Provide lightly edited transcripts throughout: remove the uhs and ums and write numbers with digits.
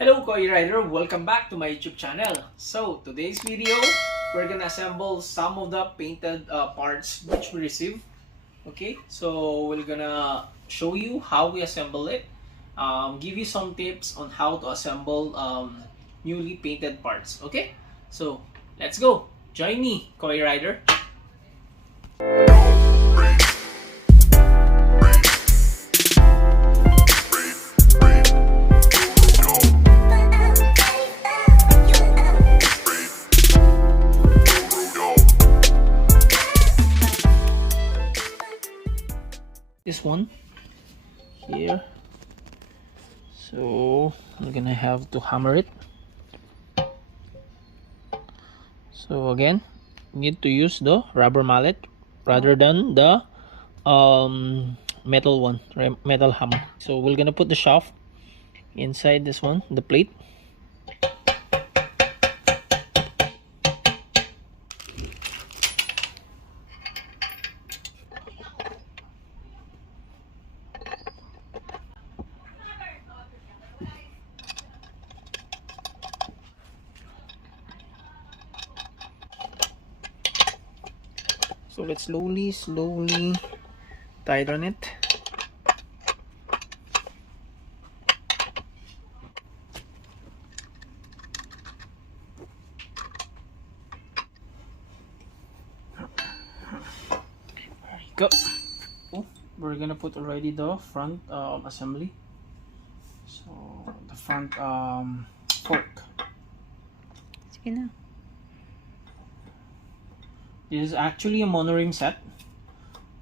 Hello Co-Erider, welcome back to my YouTube channel. So today's video, we're gonna assemble some of the painted parts which we received. Okay, so we're gonna show you how we assemble it, give you some tips on how to assemble newly painted parts. Okay, so let's go. Join me, Co-Erider. This one here, so we're gonna have to hammer it. So again, need to use the rubber mallet rather than the metal one, metal hammer. So we're gonna put the shaft inside this one, the plate. So let's slowly tighten it. There you go. Oh, we're gonna put already the front assembly. So the front fork. Sige na. This is actually a monoring set,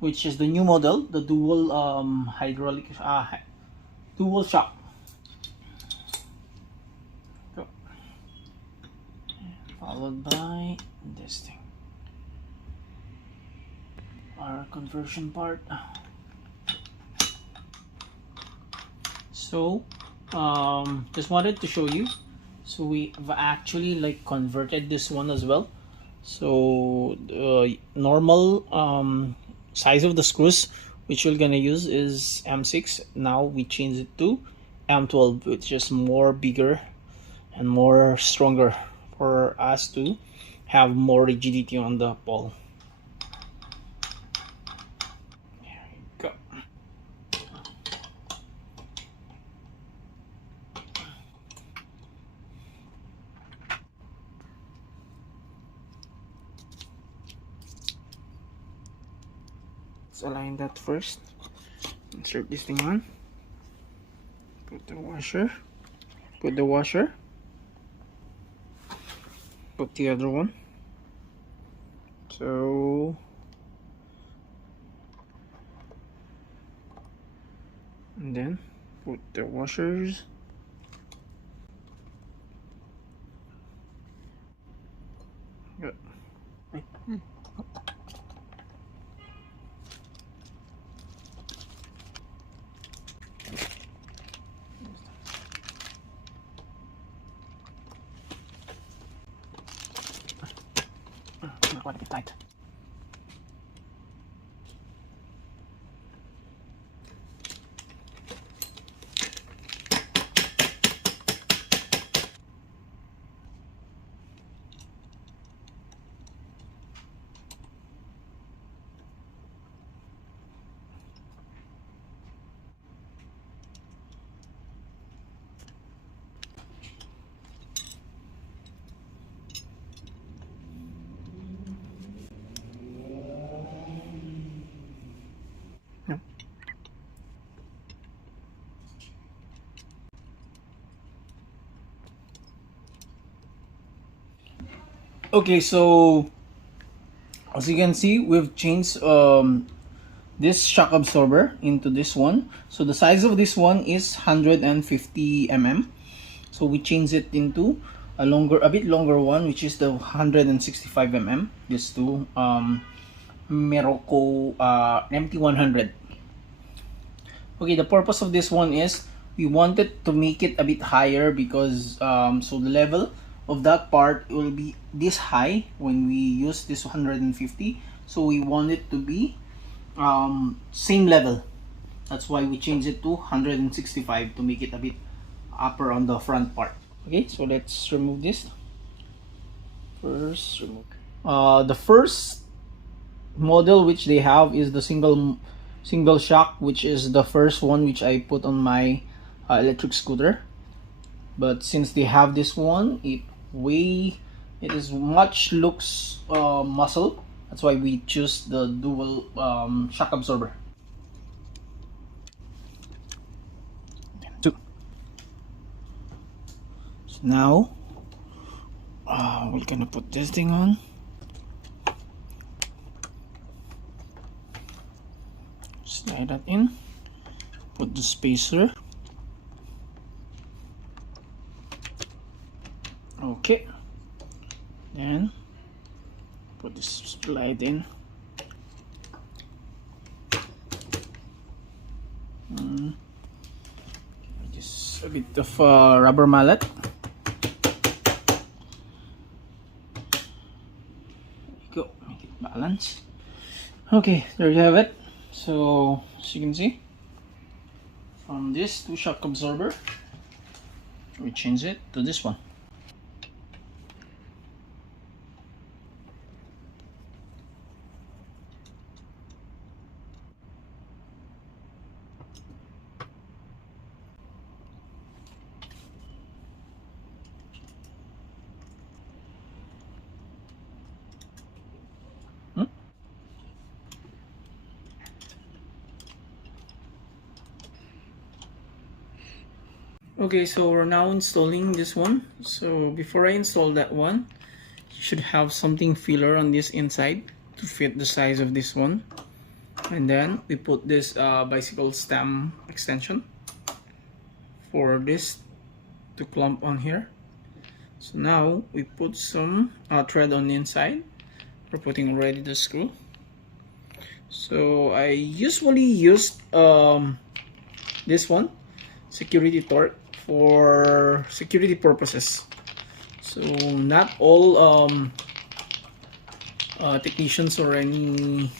which is the new model, the dual hydraulic dual shock. Go. Followed by this thing, our conversion part. So just wanted to show you, so we've actually like converted this one as well. So the normal size of the screws which we're gonna use is M6. Now we change it to M12, which is more bigger and more stronger for us to have more rigidity on the ball. There we go. Let's align that first. Insert this thing on. Put the washer. Put the washer. Put the other one. So and then put the washers. Good. Quite a bit tight. Okay, so as you can see, we've changed this shock absorber into this one. So the size of this one is 150 mm. So we changed it into a bit longer one, which is the 165 mm. This two Meroko MT100. Okay, the purpose of this one is we wanted to make it a bit higher because so the level of that part will be this high when we use this 150. So we want it to be same level. That's why we changed it to 165 to make it a bit upper on the front part. Okay, so let's remove this. First, remove. The first model which they have is the single shock, which is the first one which I put on my electric scooter. But since they have this one, it is much looks muscle. That's why we choose the dual shock absorber. Two. So now we're gonna put this thing on. Slide that in. Put the spacer. Okay. Then put this slide in. Just a bit of rubber mallet. There you go. Make it balance. Okay, there you have it. So as you can see, from this two shock absorber, we change it to this one. Okay, so we're now installing this one. So before I install that one, you should have something filler on this inside to fit the size of this one. And then we put this bicycle stem extension for this to clump on here. So now we put some thread on the inside. We're putting already the screw. So I usually use this one, security torque, for security purposes. So not all technicians or any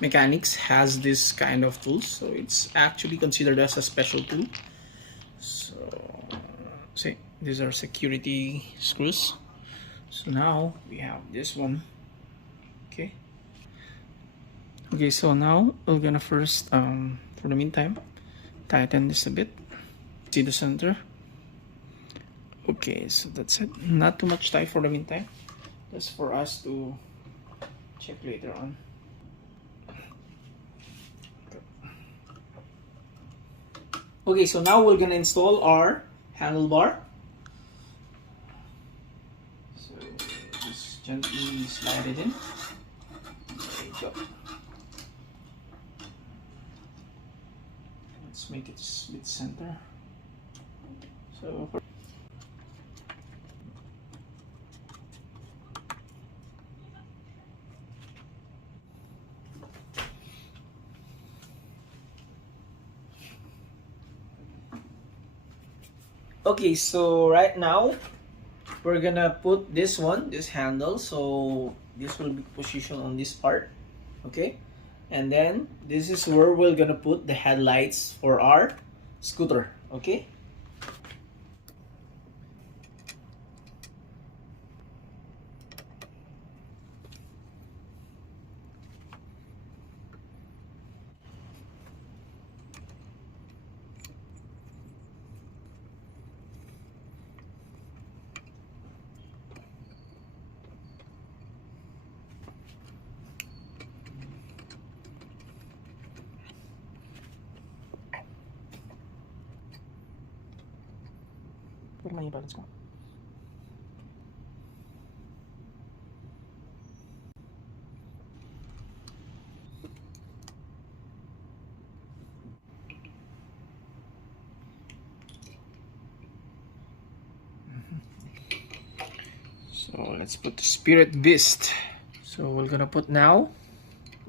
mechanics has this kind of tools, so it's actually considered as a special tool. So see, these are security screws. So now we have this one. Okay, so now we're gonna first for the meantime tighten this a bit. See the center. Okay, so that's it. Not too much tight for the meantime, just for us to check later on. Okay, so now we're gonna install our handlebar. So just gently slide it in. There you go. Let's make it split center. So okay, so right now we're gonna put this handle, so this will be positioned on this part. Okay, and then this is where we're gonna put the headlights for our scooter. Okay, let's go. So let's put the Spirit Beast. So we're gonna put now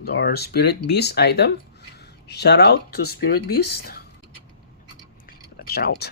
our Spirit Beast item. Shout out to Spirit Beast. Shout out.